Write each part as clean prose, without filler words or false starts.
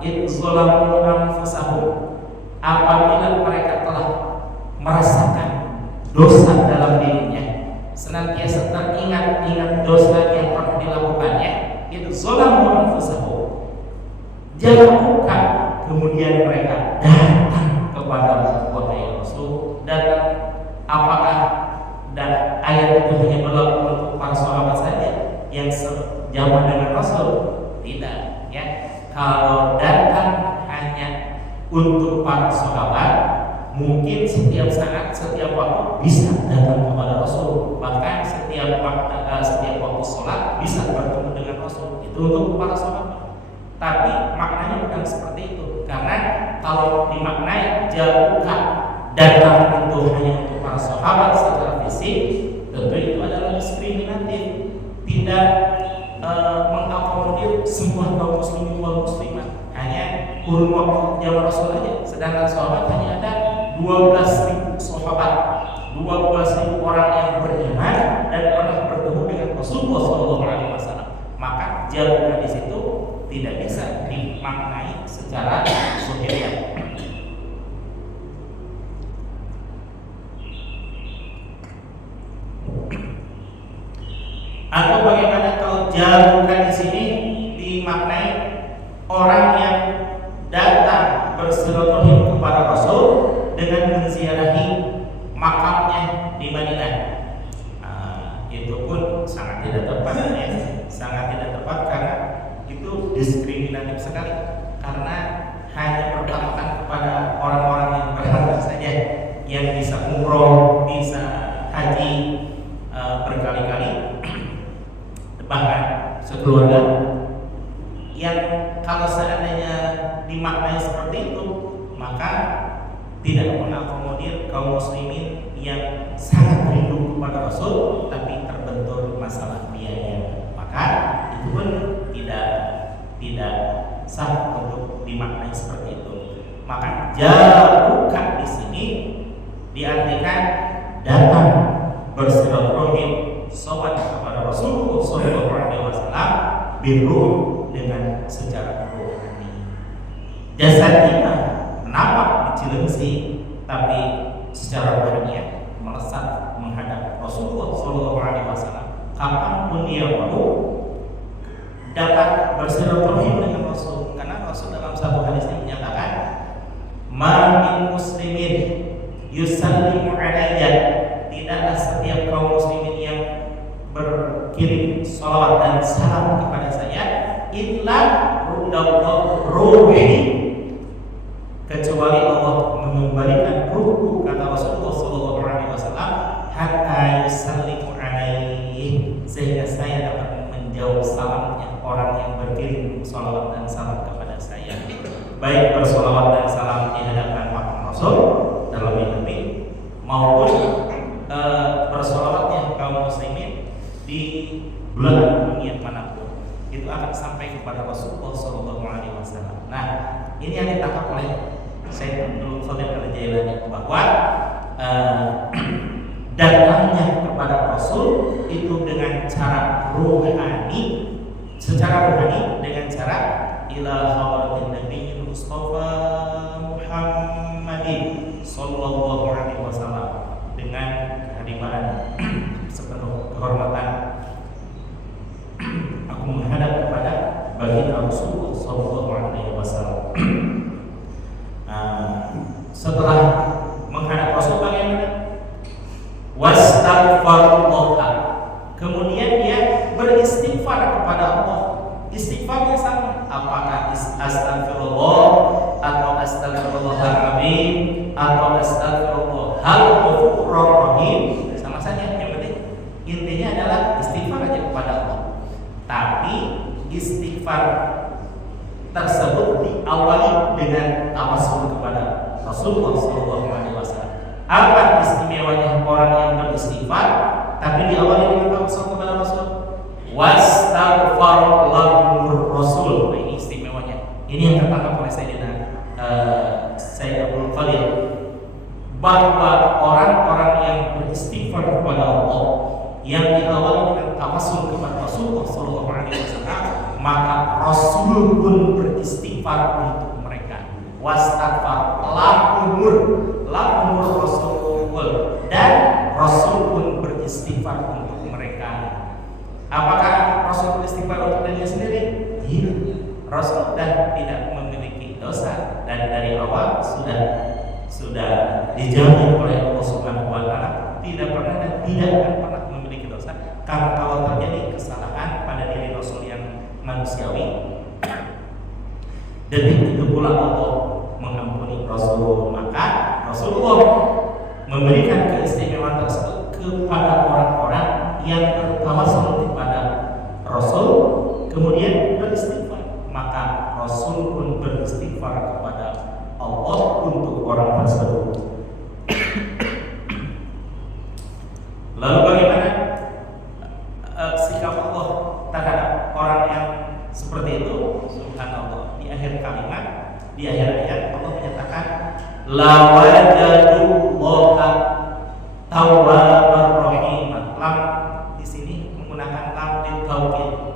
idzalamu anfusahum, apabila mereka telah merasakan dosa dalam dirinya, senantiasa teringat-ingat dosa yang pernah dilakukannya, idzalamu anfusahum, jangan bukan kemudian mereka datang kepada wahai Rasul. Dan apakah dan ayat itu hanya berlaku untuk para sahabat saja yang sejaman dengan Rasul? Tidak, ya. Kalau datang hanya untuk para sahabat, mungkin setiap saat, setiap waktu bisa datang kepada Rasul. Bahkan setiap waktu sholat bisa bertemu dengan Rasul. Itu untuk para sahabat. Tapi maknanya bukan seperti itu. Karena kalau dimaknai jauhkan datang itu hanya untuk para sahabat secara fisik, tentu itu adalah diskriminatif. Tidak mengakomodir semua kaum muslimin wal muslimat. Hanya kurun waktu zaman Rasul aja. Sedangkan sahabat hanya ada 12.000 sahabat, 12.000 orang yang beriman dan pernah bertemu dengan Rasulullah SAW. Maka jauhkan di situ tidak bisa dimaknai secara zahiriah. Atau bagaimana kalau jauhkan di sini dimaknai orang yang datang bersilaturahim kepada Rasul dengan menziarahi makamnya di Madinah. Itu pun sangat tidak tepat, ya. Sangat tidak tepat karena itu diskriminatif sekali. Karena hanya berpatokan kepada orang-orang yang berharga saja, yang bisa umroh, bisa haji berkali-kali, bahkan sekeluarga. Yang kalau seandainya dimaknai seperti itu, maka tidak mengakomodir kaum muslimin yang sangat rindu kepada Rasul tapi terbentur masalah biaya. Maka itu pun tidak sah untuk dimaknai seperti itu. Maka jauhkan di sini diartikan datang bersilaturahim, sholat kepada Rasulullah SAW birruh, dengan secara rohani. Jasadnya nampak dicilengsi, tapi secara rohani melesat menghadap Rasulullah SAW. Kapanpun dia mau dapat bersilaturahim dengan Rasul, karena Rasul dalam satu hadisnya menyatakan, "Ma min muslimin yusallimu alayya," tidaklah setiap kaum muslimin yang berkirim salawat dan salam kepada saya, illa ruddallahu ruhi, kecuali Allah mengembalikan ruhku, kata Rasulullah SAW, hatta yusallimu alaihi, sehingga saya dapat menjawab salamnya orang yang berkirim salawat dan salam kepada saya, baik bersalawat dan salam di hadapan makam Rasul dalam mimpi maupun bersalawatnya kaum muslimin di belahan dunia manapun, itu akan sampai kepada Rasulullah SAW. Nah, ini yang ditangkap oleh Syekh Abdul Qadir Al-Jailani, bahwa datangnya kepada Rasul itu dengan cara rohani, secara rohani dengan cara ila hadratin Nabi Mustafa Muhammadin sallallahu alaihi wasallam, dengan kehadiran sepenuh kehormatan aku menghadap kepada baginda Rasulullah sallallahu alaihi wasallam. Setelah menghadap Rasul bagaimana? Wastaghfirullah. Kemudian dia beristighfar kepada Allah. Istighfarnya sama. Apakah astagfirullah atau astagfirullahaladzim atau astagfirullahal ghafurur rahim, sama saja. Yang penting intinya adalah istighfar aja kepada Allah. Tapi istighfar tersebut diawali dengan tawassul kepada Rasulullah SAW. Apa istimewanya orang yang beristighfar tapi diawali dengan tawassul kepada Rasul? Wastaghfar lahumur Rasul. Nah, ini istimewanya. Ini yang tertangkap oleh Sayyidina Syekh Abdul Qadir, bahwa orang-orang yang beristighfar kepada Allah yang diawali dengan tawassul kepada Rasulullah SAW, maka Rasul pun beristighfar beristighfar untuk mereka. Apakah Rasul beristighfar untuk dirinya sendiri? Tidak. Rasul sudah tidak memiliki dosa dan dari awal sudah dijamin oleh Allah Subhanahu wa taala tidak pernah dan tidak akan pernah memiliki dosa. Karena kalau terjadi kesalahan pada diri Rasul yang manusiawi, detik itu pula Allah mengampuni Rasul. Maka Rasulullah memberikan keistimewaan tersebut kepada orang-orang yang bertawassul kepada Rasul kemudian beristighfar. Maka Rasul pun beristighfar kepada Allah untuk orang tersebut. Lalu bagaimana sikap Allah terhadap orang yang seperti itu? Subhanallah, di akhir kalimat, di akhir ayat Allah menyatakan la wajadullaha tawwabar rahim. Lam di sini menggunakan lam litaukid.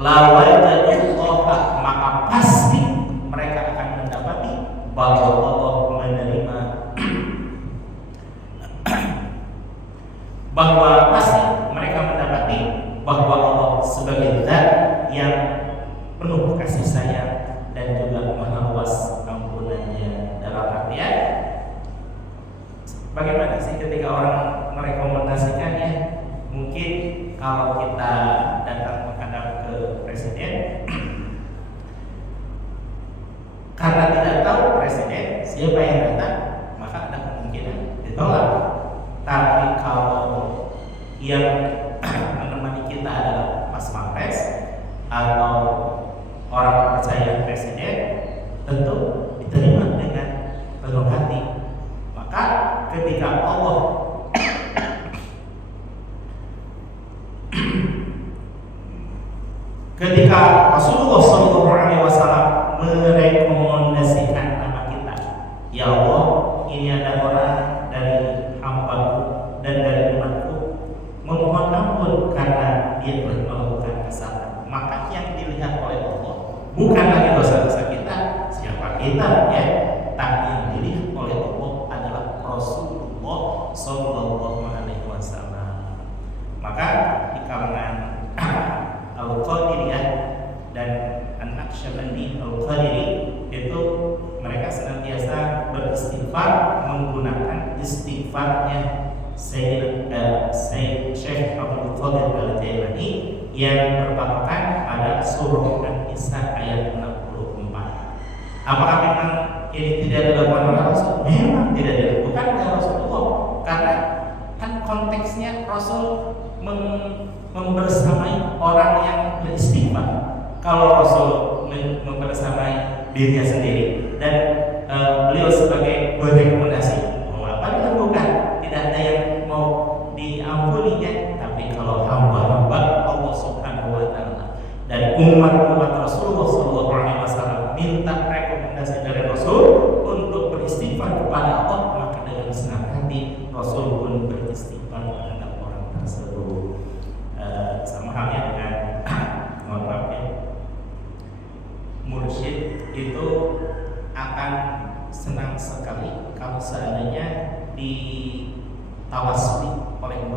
La wajadullaha, maka pasti mereka akan mendapati bahwa Allah menerima bahwa pasti mereka mendapati bahwa Allah sebagai zat yang penuh kasih sayang dan juga maha luas ampunannya. Dalam artian bagaimana sih ketika orang merekomendasikannya? Mungkin kalau kita datang menghadap ke presiden karena tidak tahu presiden siapa yang datang, maka ada kemungkinan ditolak. Tapi kalau yang menemani kita adalah Mas Pampres atau orang percaya presiden, tentu diterima dengan penuh hati. Maka ketika Allah ketika Rasulullah SAW merekomendasikan nama kita, ya Allah, ini ada orang dari hamba-Mu dan dari umatku, memohon ampun karena dia telah melakukan kesalahan. Maka yang dilihat oleh Allah bukan lagi dosa-dosa kita, siapa kita ya, tapi yang dilihat oleh Allah adalah Rasulullah SAW. Maka di kalangan Al-Qadiriyah dan An-Naqsyabandi Al-Qadiri itu mereka senantiasa beristighfar menggunakan istighfarnya Syekh Abdul Qadir Al-Jailani yang berpatokan pada surah An-Nisa ayat 64. Apakah memang ini tidak dilakukan oleh Rasul? Memang tidak dilakukan oleh Rasulullah, karena kan konteksnya Rasul membersamai orang yang beristighfar. Kalau Rasul membersamai dirinya sendiri dan beliau sebagai rekomendasi, mau apa dilakukan? Tidak ada yang mau diampuninya. Tapi kalau hamba-hamba Allah Subhanahu wa taala dari umat Rasulullah SAW minta rekomendasi dari Rasul untuk beristighfar kepada Allah, maka dengan senang hati Rasul pun beristighfar terhadap orang tersebut. Sama halnya dengan mohon maaf ya, mursyid itu akan senang sekali kalau seandainya ditawasuli oleh murid.